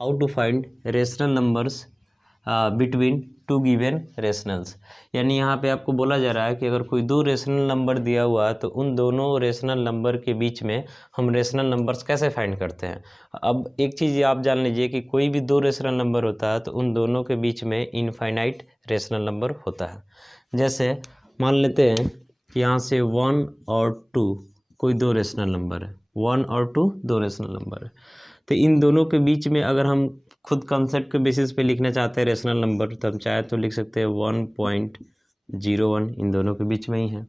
How to find rational numbers between two given rationals. यानी यहाँ पे आपको बोला जा रहा है कि अगर कोई दो रेशनल नंबर दिया हुआ है तो उन दोनों रेशनल नंबर के बीच में हम रेशनल नंबर्स कैसे फाइंड करते हैं। अब एक चीज़ आप जान लीजिए कि कोई भी दो रेशनल नंबर होता है तो उन दोनों के बीच में इनफाइनाइट रेशनल नंबर होता है। जैसे मान लेते हैं कि यहाँ से 1 और 2 कोई दो रेशनल नंबर है, 1 और 2 दो रेशनल नंबर है, तो इन दोनों के बीच में अगर हम खुद कॉन्सेप्ट के बेसिस पे लिखना चाहते हैं रेशनल नंबर तो हम चाहे तो लिख सकते हैं 1.01, इन दोनों के बीच में ही है।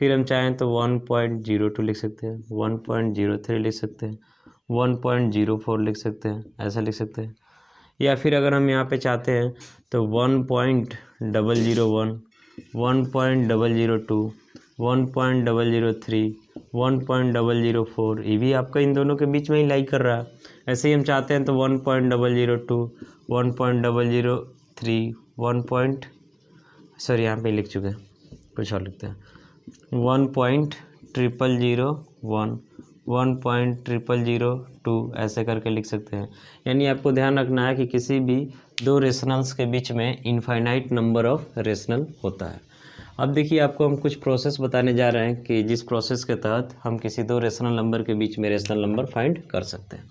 फिर हम चाहें तो 1.02 लिख सकते हैं, 1.03 लिख सकते हैं, 1.04 लिख सकते हैं, ऐसा लिख सकते हैं। या फिर अगर हम यहाँ पे चाहते हैं तो 1.001, 1.002, 1.003, 1.004, ये भी आपका इन दोनों के बीच में ही लाई कर रहा है। ऐसे ही हम चाहते हैं तो 1.002, 1.003, यहाँ पे लिख चुके हैं, कुछ और लिखते हैं 1.0001, 1.002, ऐसे करके लिख सकते हैं। यानी आपको ध्यान रखना है कि किसी भी दो रेशनल्स के बीच में इनफाइनाइट नंबर ऑफ रेशनल होता है। अब देखिए आपको हम कुछ प्रोसेस बताने जा रहे हैं कि जिस प्रोसेस के तहत हम किसी दो रेशनल नंबर के बीच में रेशनल नंबर फाइंड कर सकते हैं।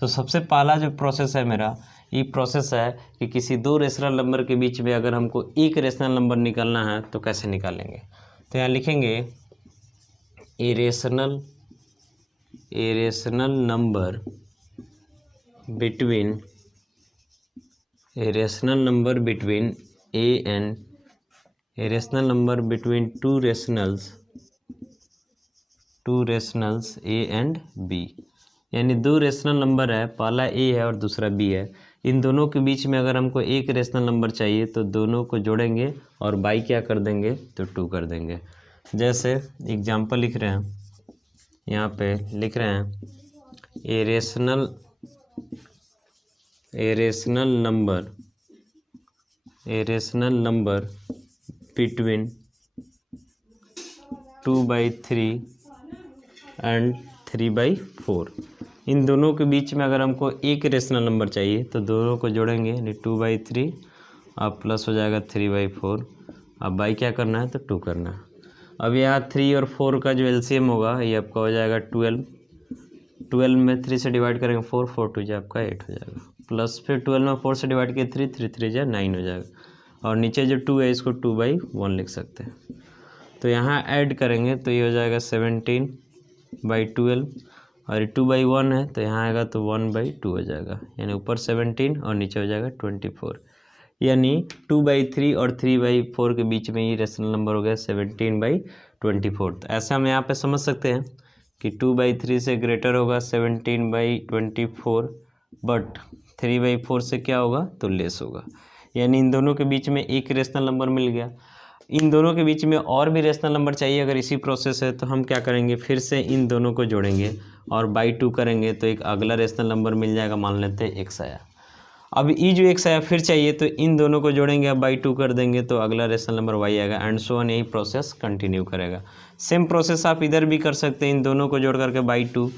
तो सबसे पहला जो प्रोसेस है मेरा, ये प्रोसेस है कि किसी दो रेशनल नंबर के बीच में अगर हमको एक रेशनल नंबर निकालना है तो कैसे निकालेंगे। तो यहाँ लिखेंगे a rational number between a rational number between two rationals A and B. यानी दो रेशनल नंबर है, पहला ए है और दूसरा बी है। इन दोनों के बीच में अगर हमको एक रेशनल नंबर चाहिए तो दोनों को जोड़ेंगे और बाई क्या कर देंगे तो 2 कर देंगे। जैसे एग्जांपल लिख रहे हैं, यहाँ पे लिख रहे हैं ए रेशनल नंबर बिटवीन 2/3 एंड 3/4। इन दोनों के बीच में अगर हमको एक रेशनल नंबर चाहिए तो दोनों को जोड़ेंगे, यानी 2/3 अब प्लस हो जाएगा 3/4। अब बाई क्या करना है तो 2 करना है। अब यहाँ 3 और 4 का जो एलसीएम होगा ये आपका हो जाएगा 12 में 3 से डिवाइड करेंगे 4, 4 2 जो आपका 8 हो जाएगा, प्लस फिर 12 में 4 से डिवाइड किए 3, 3 3 जो 9 हो जाएगा। और नीचे जो 2 है इसको 2/1 लिख सकते हैं। तो यहाँ ऐड करेंगे तो ये हो जाएगा 17/12 और 2/1 है तो यहाँ आएगा तो 1/2 हो जाएगा, यानी ऊपर 17 और नीचे हो जाएगा 24। यानी 2/3 और 3/4 के बीच में ये रेशनल नंबर हो गया 17/24। तो ऐसे हम यहाँ पे समझ सकते हैं कि 2/3 से ग्रेटर होगा 17/24, बट 3/4 से क्या होगा तो लेस होगा। यानी इन दोनों के बीच में एक रेशनल नंबर मिल गया। इन दोनों के बीच में और भी रेशनल नंबर चाहिए अगर इसी प्रोसेस है तो हम क्या करेंगे, फिर से इन दोनों को जोड़ेंगे और बाई 2 करेंगे तो एक अगला रेशनल नंबर मिल जाएगा, मान लेते हैं x आया। अब ये जो x आया फिर चाहिए तो इन दोनों को जोड़ेंगे, अब बाई 2 कर देंगे तो अगला रेशनल नंबर y आएगा, एंड सो ऑन, यही प्रोसेस कंटिन्यू करेगा। सेम प्रोसेस आप इधर भी कर सकते हैं, इन दोनों को जोड़ करके बाई 2,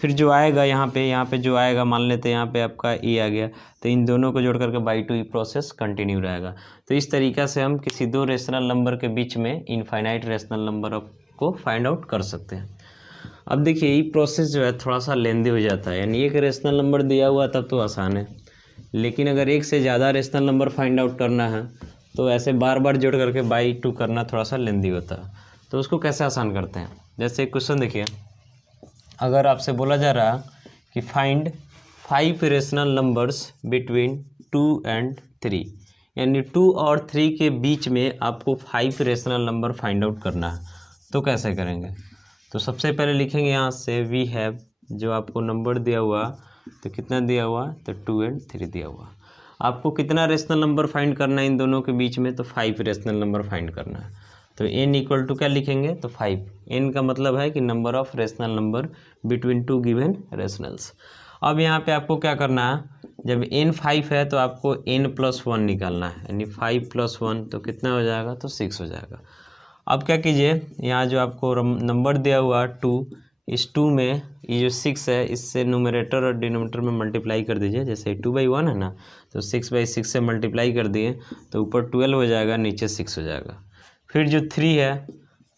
फिर जो आएगा यहाँ पे जो आएगा, मान लेते हैं यहाँ पे आपका e आ गया तो इन दोनों को जोड़ करके बाई 2 प्रोसेस कंटिन्यू रहेगा। तो इस तरीक़ा से हम किसी दो रेशनल नंबर के बीच में इनफाइनाइट रेशनल नंबर को फाइंड आउट कर सकते हैं। अब देखिए ये प्रोसेस जो है थोड़ा सा लेंदी हो जाता है, यानी एक रेशनल नंबर दिया हुआ तब तो आसान है, लेकिन अगर एक से ज़्यादा रेशनल नंबर फाइंड आउट करना है तो ऐसे बार बार जोड़ करके बाई 2 करना थोड़ा सा लेंदी होता है। तो उसको कैसे आसान करते हैं, जैसे एक क्वेश्चन देखिए, अगर आपसे बोला जा रहा कि find 5 rational numbers between 2 and 3, यानी 2 और 3 के बीच में आपको 5 रेशनल नंबर फाइंड आउट करना है, तो कैसे करेंगे। तो सबसे पहले लिखेंगे यहाँ से वी हैव, जो आपको नंबर दिया हुआ तो कितना दिया हुआ तो 2 and 3 दिया हुआ। आपको कितना रेशनल नंबर फाइंड करना है इन दोनों के बीच में, तो 5 रेशनल नंबर फाइंड करना है। तो n इक्वल टू क्या लिखेंगे तो 5। n का मतलब है कि number of rational number between two given rationals. अब यहाँ पे आपको क्या करना है, जब n 5 है तो आपको n+1 निकालना है, यानी 5 + 1 तो कितना हो जाएगा तो 6 हो जाएगा। अब क्या कीजिए, यहाँ जो आपको नंबर दिया हुआ 2, इस 2 में ये जो 6 है इससे न्यूमरेटर और डिनोमिनेटर में मल्टीप्लाई कर दीजिए। जैसे 2/1 है ना, तो 6/6 से मल्टीप्लाई कर दिए तो ऊपर 12 हो जाएगा, नीचे 6 हो जाएगा। फिर जो 3 है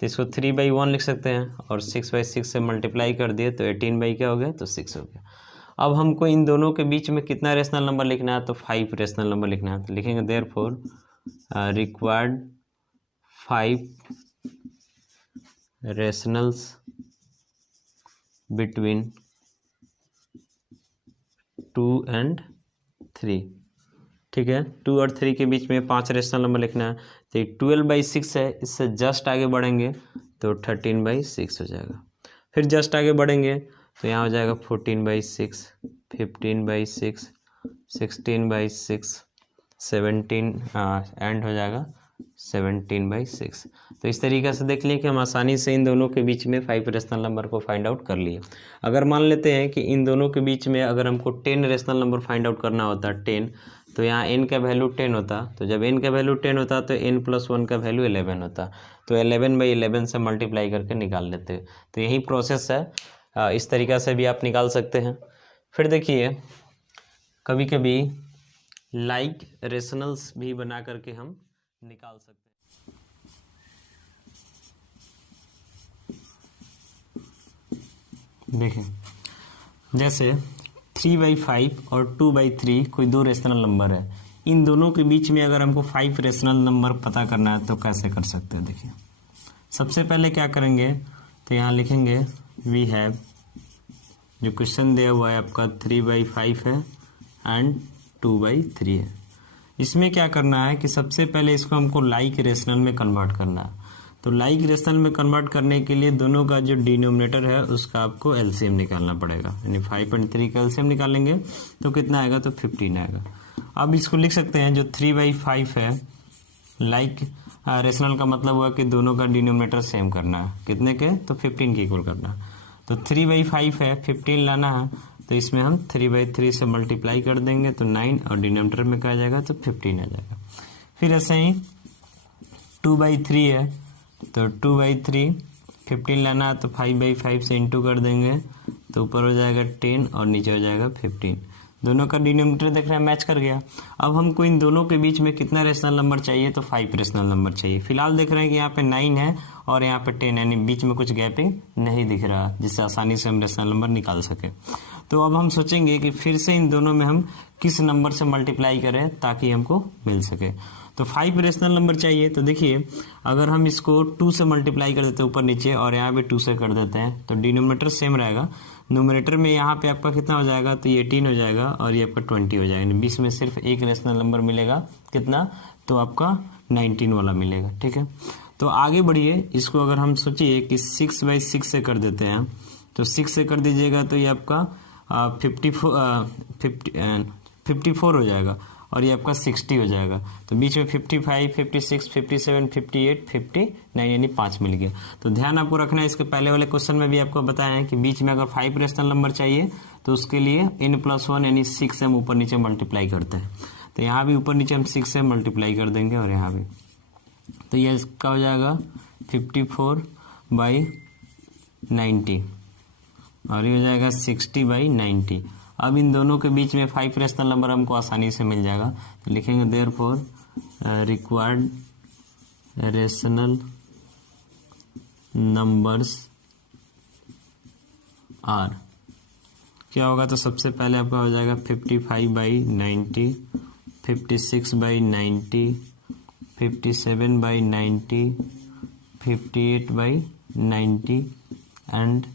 तो इसको 3/1 लिख सकते हैं, और 6/6 से मल्टीप्लाई कर दिए तो 18 क्या हो गया, तो 6 हो गया। अब हमको इन दोनों के बीच में कितना रेशनल नंबर लिखना है, तो 5 रेशनल नंबर लिखना है। तो लिखेंगे therefore required 5 rationals between 2 and 3। ठीक है, 2 और 3 के बीच में 5 रेशनल नंबर लिखना है। तो ये 12/6 है, इससे जस्ट आगे बढ़ेंगे तो 13/6 हो जाएगा। फिर जस्ट आगे बढ़ेंगे तो यहाँ हो जाएगा 14/6, 15/6, 16/6, 17 एंड हो जाएगा 17/6। तो इस तरीके से देख लिए कि हम आसानी से इन दोनों के बीच में 5 रेशनल नंबर को फाइंड आउट कर लिए। अगर मान लेते हैं कि इन दोनों के बीच में अगर हमको 10 रेशनल नंबर फाइंड आउट करना होता 10, तो यहाँ n का वैल्यू 10 होता। तो जब n का वैल्यू 10 होता तो n+1 का वैल्यू 11 होता। तो 11/11 से मल्टीप्लाई करके निकाल लेते। तो यही प्रोसेस है, इस तरीक़ा से भी आप निकाल सकते हैं। फिर देखिए कभी कभी लाइक रेशनल्स भी बना करके हम निकाल सकते हैं। देखें, जैसे 3/5 और 2/3 कोई दो रेशनल नंबर है, इन दोनों के बीच में अगर हमको 5 रेशनल नंबर पता करना है तो कैसे कर सकते हैं। देखिए सबसे पहले क्या करेंगे, तो यहाँ लिखेंगे वी हैव, जो क्वेश्चन दिया हुआ है आपका 3/5 है एंड 2/3 है। इसमें क्या करना है कि सबसे पहले इसको हमको लाइक रेशनल में कन्वर्ट करना है। तो लाइक रेशनल में कन्वर्ट करने के लिए दोनों का जो डिनोमिनेटर है उसका आपको एलसीएम निकालना पड़ेगा, यानी 5 और 3 का एलसीएम निकालेंगे तो कितना आएगा, तो 15 आएगा। अब इसको लिख सकते हैं जो 3/5 है, लाइक रेशनल का मतलब हुआ कि दोनों का डिनोमिनेटर सेम करना है, कितने के, तो 15 के इक्वल करना है। तो 3/5 है, 15 लाना है, तो इसमें हम 3/3 से मल्टीप्लाई कर देंगे तो 9, और डिनोमिनेटर में क्या आ जाएगा, तो 15 आ जाएगा। फिर ऐसे ही 2/3 है, तो 2/3 15 लाना है, तो 5/5 से इंटू कर देंगे तो ऊपर हो जाएगा 10 और नीचे हो जाएगा 15। दोनों का डिनोमिनेटर देख रहे हैं मैच कर गया। अब हमको इन दोनों के बीच में कितना रेशनल नंबर चाहिए, तो 5 रेशनल नंबर चाहिए। फिलहाल देख रहे हैं कि यहाँ पे 9 है और यहाँ पे 10 है, यानी बीच में कुछ गैपिंग नहीं दिख रहा, जिससे आसानी से हम रेशनल नंबर निकाल सके। तो अब हम सोचेंगे कि फिर से इन दोनों में हम किस नंबर से मल्टीप्लाई करें ताकि हमको मिल सके। तो 5 रेशनल नंबर चाहिए। तो देखिए अगर हम इसको 2 से मल्टीप्लाई कर देते हैं ऊपर नीचे, और यहाँ पे 2 से कर देते हैं, तो डिनोमिनेटर सेम रहेगा। न्यूमरेटर में यहाँ पे आपका कितना हो जाएगा, तो ये 18 हो जाएगा और ये आपका 20 हो जाएगा। बीच में सिर्फ एक रेशनल नंबर मिलेगा, कितना, तो आपका 19 वाला मिलेगा। ठीक है, तो आगे बढ़िए, इसको अगर हम सोचिए कि 6/6 से कर देते हैं, तो 6 से कर दीजिएगा तो ये आपका 54 हो जाएगा, और ये आपका 60 हो जाएगा। तो बीच में 55, 56, 57, 58, 59 यानी 5 मिल गया। तो ध्यान आपको रखना है, इसके पहले वाले क्वेश्चन में भी आपको बताया है कि बीच में अगर 5 रेशनल नंबर चाहिए तो उसके लिए n+1 यानी 6 से हम ऊपर नीचे मल्टीप्लाई करते हैं। तो यहाँ भी ऊपर नीचे हम 6 से मल्टीप्लाई कर देंगे, और यहाँ भी, तो ये इसका हो जाएगा 54/90, और ये हो जाएगा 60/90। अब इन दोनों के बीच में 5 रेशनल नंबर हमको आसानी से मिल जाएगा। तो लिखेंगे therefore required rational numbers are, क्या होगा, तो सबसे पहले आपका हो जाएगा 55/90, 56/90, 57/90, 58/90 एंड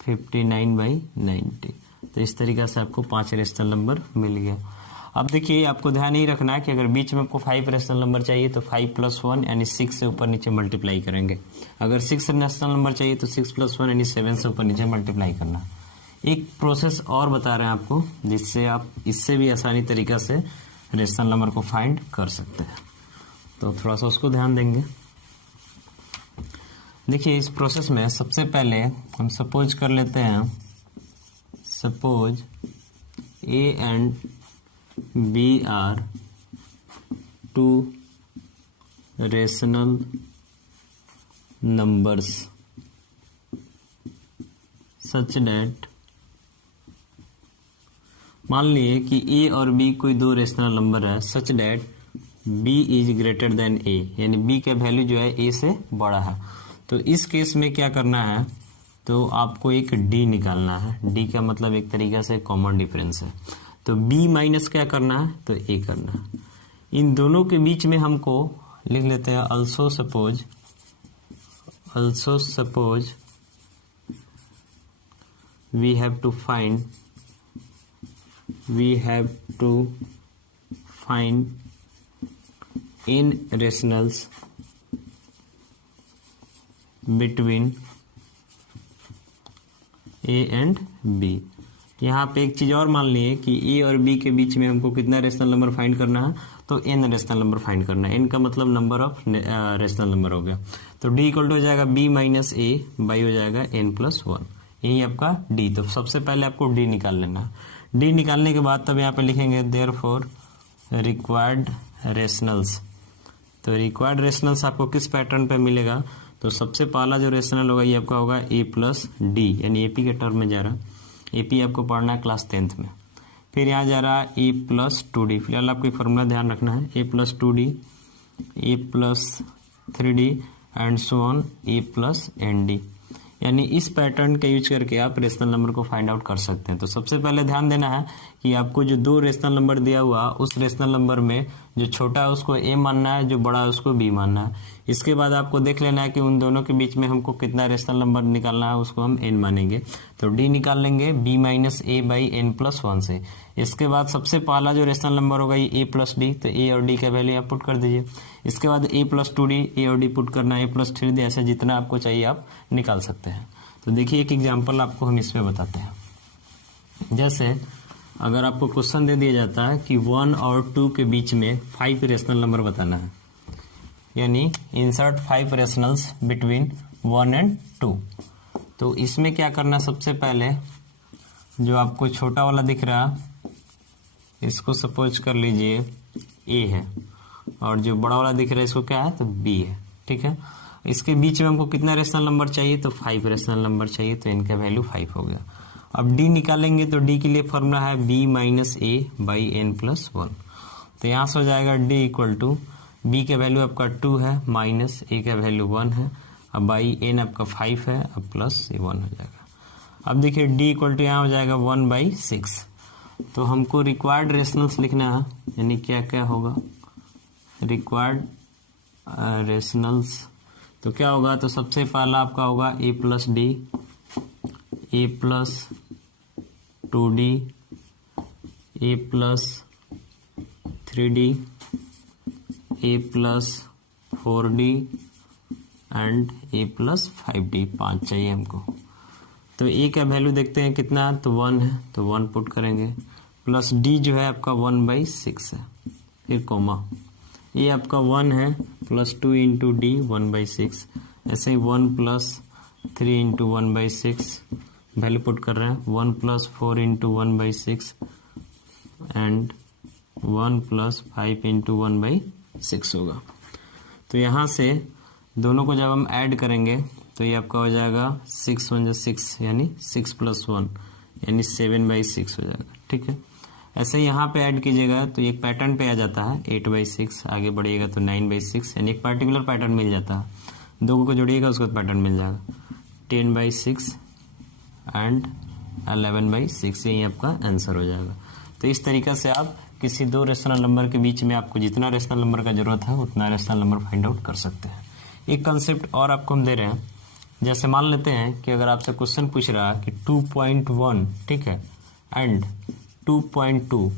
59/90। तो इस तरीक़े से आपको 5 रेशनल नंबर मिल गया। अब देखिए आपको ध्यान ही रखना है कि अगर बीच में आपको 5 रेशनल नंबर चाहिए तो 5+1 यानी 6 से ऊपर नीचे मल्टीप्लाई करेंगे। अगर 6 रेशनल नंबर चाहिए तो 6+1 यानी 7 से ऊपर नीचे मल्टीप्लाई करना। एक प्रोसेस और बता रहे हैं आपको, जिससे आप इससे भी आसानी तरीक़ा से रेशनल नंबर को फाइंड कर सकते हैं, तो थोड़ा सा उसको ध्यान देंगे। देखिए इस प्रोसेस में सबसे पहले हम सपोज कर लेते हैं, suppose A and B are 2 rational numbers such that, मान लिए कि ए और बी कोई दो रेशनल नंबर है, such that B is greater than A, यानी बी का वैल्यू जो है ए से बड़ा है। तो इस केस में क्या करना है, तो आपको एक डी निकालना है। डी का मतलब एक तरीके से कॉमन डिफरेंस है। तो बी माइनस क्या करना है, तो ए करना है। इन दोनों के बीच में हमको लिख लेते हैं also suppose we have to find n rationals between a and b। यहाँ पे एक चीज और मान लिए कि ए और बी के बीच में हमको कितना रेशनल नंबर फाइंड करना है, तो एन रेशनल नंबर फाइंड करना है। एन का मतलब नंबर ऑफ रेशनल नंबर हो गया। तो डी इक्वल टू हो जाएगा बी माइनस ए बाई हो जाएगा एन प्लस वन, यही आपका डी। तो सबसे पहले आपको डी निकाल लेना है। डी निकालने के बाद तब यहाँ पे लिखेंगे देयरफॉर रिक्वायर्ड रेशनल्स। तो रिक्वायर्ड रेशनल्स आपको किस पैटर्न पे मिलेगा, तो सबसे पहला जो रेशनल होगा ये आपका होगा ए प्लस डी, यानी एपी के टर्म में जा रहा है। एपी आपको पढ़ना है क्लास 10th में। फिर यहाँ जा रहा है ए प्लस 2डी, फिलहाल आपको फॉर्मूला ध्यान रखना है, A plus two D, A plus 3D and so on A plus N D. यानी इस पैटर्न का यूज करके आप रेशनल नंबर को फाइंड आउट कर सकते हैं। तो सबसे पहले ध्यान देना है कि आपको जो दो रेशनल नंबर दिया हुआ उस रेशनल नंबर में जो छोटा है उसको ए मानना है, जो बड़ा है उसको बी मानना है। इसके बाद आपको देख लेना है कि उन दोनों के बीच में हमको कितना रेशनल नंबर निकालना है, उसको हम एन मानेंगे। तो डी निकाल लेंगे B minus A by N plus one से। इसके बाद सबसे पहला जो रेशनल नंबर होगा ये ए प्लस डी, तो ए और डी का वैल्यू आप पुट कर दीजिए। इसके बाद ए प्लस 2डी, ए और डी पुट करना है, ए प्लस 3D, ऐसे जितना आपको चाहिए आप निकाल सकते हैं। तो देखिए एक एग्जाम्पल आपको हम इसमें बताते हैं। जैसे अगर आपको क्वेश्चन दे दिया जाता है कि 1 और 2 के बीच में 5 रेशनल नंबर बताना है, यानी इंसर्ट 5 रेशनल्स बिटवीन 1 एंड 2। तो इसमें क्या करना, सबसे पहले जो आपको छोटा वाला दिख रहा इसको सपोज कर लीजिए ए है, और जो बड़ा वाला दिख रहा है इसको क्या है, तो बी है। ठीक है, इसके बीच में हमको कितना रेशनल नंबर चाहिए, तो 5 रेशनल नंबर चाहिए। तो इनका वैल्यू 5 हो गया। अब डी निकालेंगे तो डी के लिए फॉर्मूला है B minus A by N plus one. तो यहाँ से हो जाएगा डी इक्वल टू बी का वैल्यू आपका 2 है, माइनस ए का वैल्यू 1 है, अब बाई एन आपका 5 है, अब प्लस ए 1 हो जाएगा। अब देखिए डी इक्वल टू यहाँ हो जाएगा 1/6। तो हमको रिक्वायर्ड रेशनल्स लिखना है, यानी क्या क्या होगा रिक्वायर्ड रेशनल्स। तो क्या होगा, तो सबसे पहला आपका होगा A plus D, A plus 2D, A plus 3D, A plus 4D and A plus 5D। 5 चाहिए हमको। तो ए का वैल्यू देखते हैं कितना, तो 1 है, तो 1 पुट करेंगे, प्लस डी जो है आपका 1/6 है, फिर कोमा ये आपका 1 है, प्लस 2 इंटू डी 1/6, ऐसे ही 1 प्लस 3 इंटू 1/6 वैल्यू पुट कर रहे हैं, 1 plus 4 into 1/6 and 1 plus 5 into 1/6 होगा। तो यहाँ से दोनों को जब हम ऐड करेंगे तो ये आपका हो जाएगा 6 1 6, यानी 6 प्लस 1 यानी 7/6 हो जाएगा। ठीक है, ऐसे ही यहाँ पे ऐड कीजिएगा तो एक पैटर्न पे आ जाता है 8/6, आगे बढ़िएगा तो 9/6, यानी एक पर्टिकुलर पैटर्न मिल जाता है। दो को जोड़िएगा उसको पैटर्न मिल जाएगा 10/6 एंड 11/6, यही आपका आंसर हो जाएगा। तो इस तरीके से आप किसी दो रेशनल नंबर के बीच में आपको जितना रेशनल नंबर का जरूरत है उतना रेशनल नंबर फाइंड आउट कर सकते हैं। एक कंसेप्ट और आपको हम दे रहे हैं, जैसे मान लेते हैं कि अगर आपसे क्वेश्चन पूछ रहा है कि 2.1 ठीक है एंड 2.2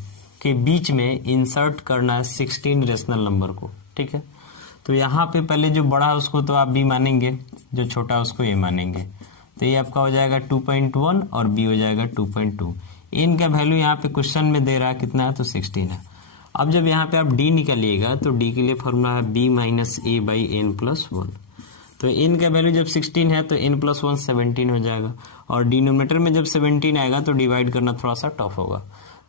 के बीच में इंसर्ट करना है 16 रेशनल नंबर को। ठीक है, तो यहाँ पे पहले जो बड़ा है उसको तो आप बी मानेंगे, जो छोटा है उसको ए मानेंगे। तो ये आपका हो जाएगा 2.1 और बी हो जाएगा 2.2। इनका वैल्यू यहाँ पे क्वेश्चन में दे रहा है कितना है, तो 16 है। अब जब यहाँ पे आप डी निकालिएगा तो डी के लिए फॉर्मूला है B minus A by N plus 1। तो एन का वैल्यू जब 16 है तो एन प्लस 1 17 हो जाएगा, और डिनोमिनेटर में जब 17 आएगा तो डिवाइड करना थोड़ा सा टफ होगा।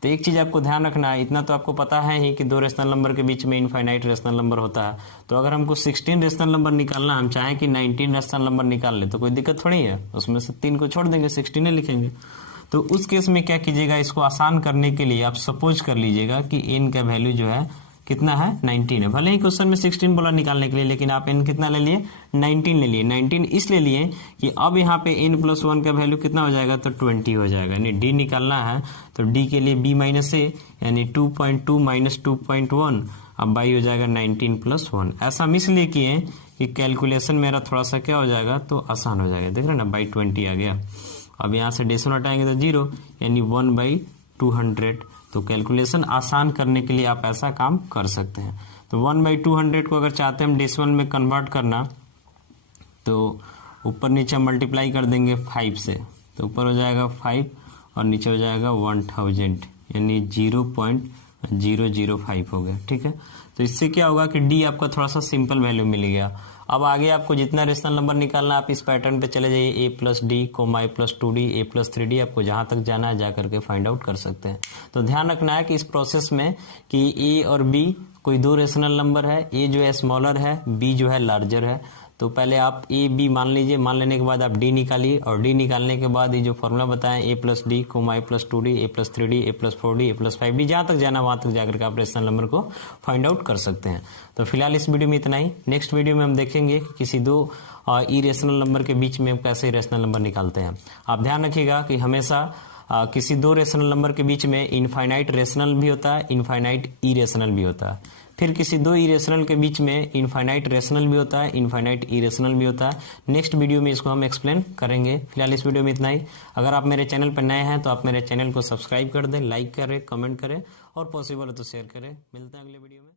तो एक चीज़ आपको ध्यान रखना है, इतना तो आपको पता है ही कि दो रेशनल नंबर के बीच में इनफाइनाइट रेशनल नंबर होता है। तो अगर हमको 16 रेशनल नंबर निकालना, हम चाहें कि 19 रेशनल नंबर निकाल ले तो कोई दिक्कत थोड़ी है, उसमें से 3 को छोड़ देंगे, 16 लिखेंगे। तो उस केस में क्या कीजिएगा, इसको आसान करने के लिए आप सपोज कर लीजिएगा कि n का वैल्यू जो है कितना है, 19 है। भले ही क्वेश्चन में 16 बोला निकालने के लिए, लेकिन आप n कितना ले लिए, 19 ले लिए। 19 इसलिए लिए कि अब यहाँ पे n+1 का वैल्यू कितना हो जाएगा, तो 20 हो जाएगा। यानी d निकालना है तो d के लिए b माइनस a, यानी 2.2 माइनस 2.1, अब बाई हो जाएगा 19+1। ऐसा हम इसलिए किए कि कैलकुलेशन मेरा थोड़ा सा क्या हो जाएगा, तो आसान हो जाएगा। देख रहे हैं ना, बाई 20 आ गया। अब यहाँ से डेसिमल हटाएंगे तो 0, यानी 1/200। तो कैलकुलेशन आसान करने के लिए आप ऐसा काम कर सकते हैं। तो 1/200 को अगर चाहते हैं हम डेसिमल में कन्वर्ट करना, तो ऊपर नीचे मल्टीप्लाई कर देंगे 5 से, तो ऊपर हो जाएगा 5 और नीचे हो जाएगा 1000, यानी 0.005 हो गया। ठीक है, तो इससे क्या होगा कि डी आपका थोड़ा सा सिंपल वैल्यू मिल गया। अब आगे आपको जितना रेशनल नंबर निकालना, आप इस पैटर्न पे चले जाइए, a+d, a+2d, a+3d, आपको जहां तक जाना है जा करके फाइंड आउट कर सकते हैं। तो ध्यान रखना है कि इस प्रोसेस में कि a और b कोई दो रेशनल नंबर है, a जो है स्मॉलर है, b जो है लार्जर है। तो पहले आप a b मान लीजिए, मान लेने के बाद आप d निकालिए, और d निकालने के बाद ये जो फॉर्मूला बताएं a+d, a+2d, a+3d, a+4d, a+5d, जहां तक जाना वहां तक जाकर के आप रेशनल नंबर को फाइंड आउट कर सकते हैं। तो फिलहाल इस वीडियो में इतना ही। नेक्स्ट वीडियो में हम देखेंगे कि किसी दो इरेशनल नंबर के बीच में कैसे रेशनल नंबर निकालते हैं। आप ध्यान रखिएगा कि हमेशा किसी दो रेशनल नंबर के बीच में इनफाइनाइट रेशनल भी होता है, इनफाइनाइट इरेशनल भी होता है। फिर किसी दो इरेशनल के बीच में इनफाइनाइट रेशनल भी होता है, इनफाइनाइट इरेशनल भी होता है। नेक्स्ट वीडियो में इसको हम एक्सप्लेन करेंगे। फिलहाल इस वीडियो में इतना ही। अगर आप मेरे चैनल पर नए हैं तो आप मेरे चैनल को सब्सक्राइब कर दें, लाइक करें, कमेंट करें और पॉसिबल हो तो शेयर करें। मिलते हैं अगले वीडियो में।